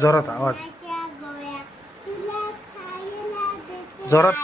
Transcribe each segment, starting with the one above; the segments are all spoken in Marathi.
জরাত আওয়াজ। জরাত।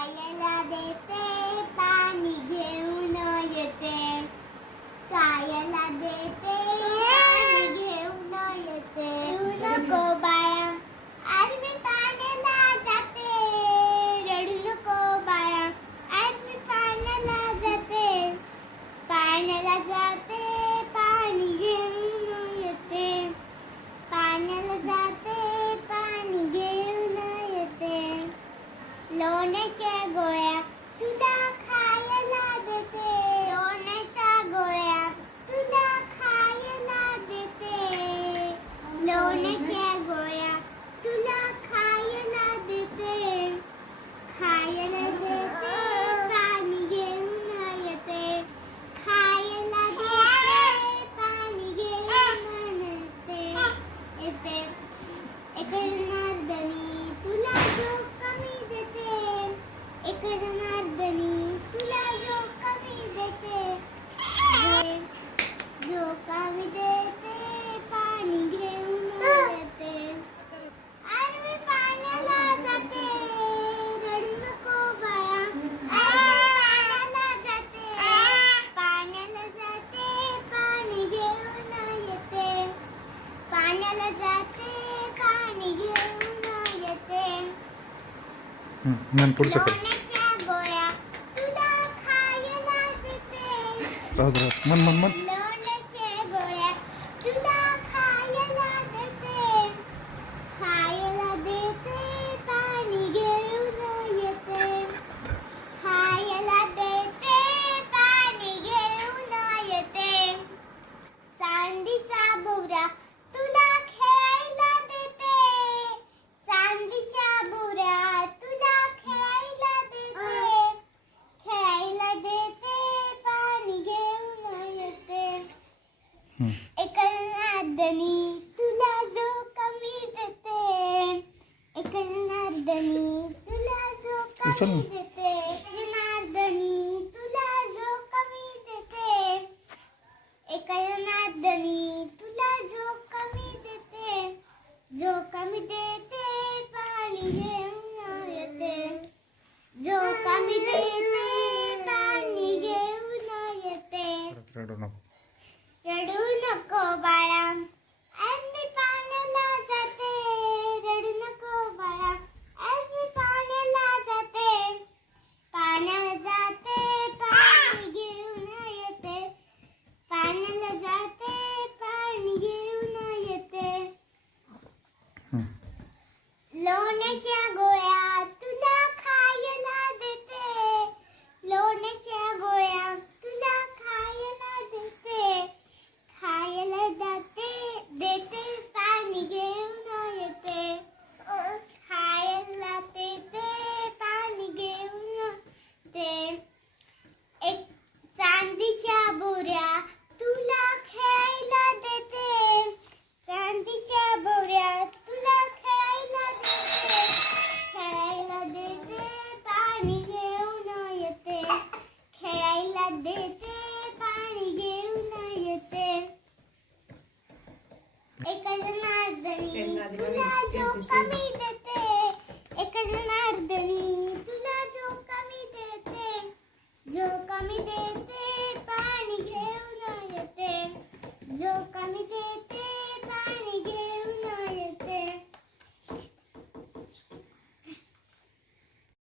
करणार्दनी तुला जो कमी देते पाणी घेऊन येते। आरवी पाण्याला जाते पाणी घेऊन येते। पाण्याला जाते पाणी घेऊन येते। पुढचं રહો રહો મન મન મન. एकलनादनी तुला जो कमी देते. एकलनादनी तुला जो कमी देते. जनार्दनी तुला जो कमी देते. एकलनादनी तुला जो कमी देते. जो कमी देते पाणी घेऊन येते. जो कमी देते पाणी घेऊन येते.